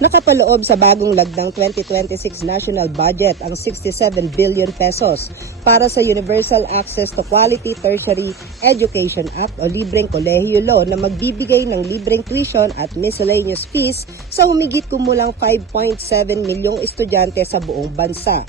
Nakapaloob sa bagong lagdang 2026 national budget ang 67 billion pesos para sa Universal Access to Quality Tertiary Education Act o Libreng Kolehiyo Law na magbibigay ng libreng tuition at miscellaneous fees sa humigit kumulang 5.7 milyong estudyante sa buong bansa.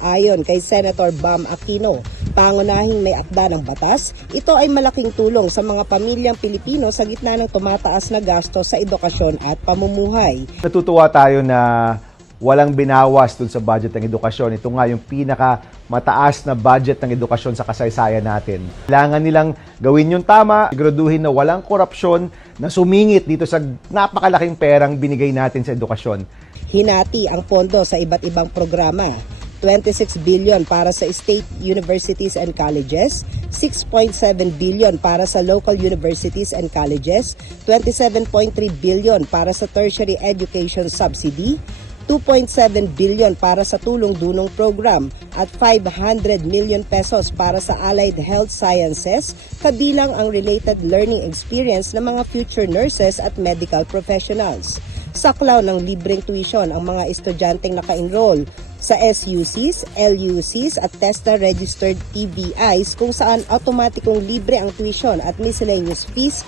Ayon kay Senator Bam Aquino, pangunahing may akda ng batas, ito ay malaking tulong sa mga pamilyang Pilipino sa gitna ng tumataas na gasto sa edukasyon at pamumuhay. Natutuwa tayo na walang binawas dun sa budget ng edukasyon. Ito nga yung pinakamataas na budget ng edukasyon sa kasaysayan natin. Kailangan nilang gawin yung tama, siguraduhin na walang korupsyon na sumingit dito sa napakalaking perang binigay natin sa edukasyon. Hinati ang pondo sa iba't ibang programa. 26 billion para sa state universities and colleges, 6.7 billion para sa local universities and colleges, 27.3 billion para sa tertiary education subsidy, 2.7 billion para sa tulong-dunong program at 500 million pesos para sa allied health sciences, kabilang ang related learning experience ng mga future nurses at medical professionals. Saklaw ng libreng tuition ang mga estudyanteng naka-enroll sa SUCs, LUCs at TESDA-registered TVIs kung saan automatikong libre ang tuition at miscellaneous fees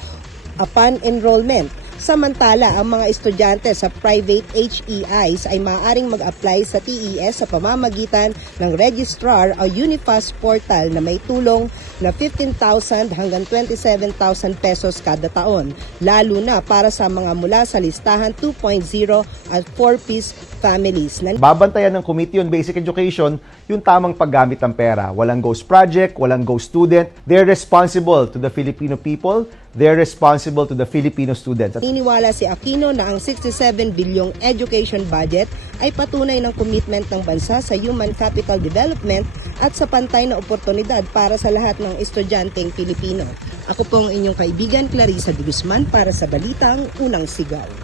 upon enrollment. Samantala, ang mga estudyante sa private HEIs ay maaaring mag-apply sa TES sa pamamagitan ng registrar o Unifast portal na may tulong na 15,000 hanggang 27,000 pesos kada taon, lalo na para sa mga mula sa listahan 2.0 at 4-piece families. Babantayan ng Committee on Basic Education yung tamang paggamit ng pera. Walang ghost project, walang ghost student. They're responsible to the Filipino people. They're responsible to the Filipino students. Niniwala si Aquino na ang 67 bilyong education budget ay patunay ng commitment ng bansa sa human capital development at sa pantay na oportunidad para sa lahat ng estudyanteng Pilipino. Ako pong inyong kaibigan Clarissa de Guzman para sa Balitang Unang Sigaw.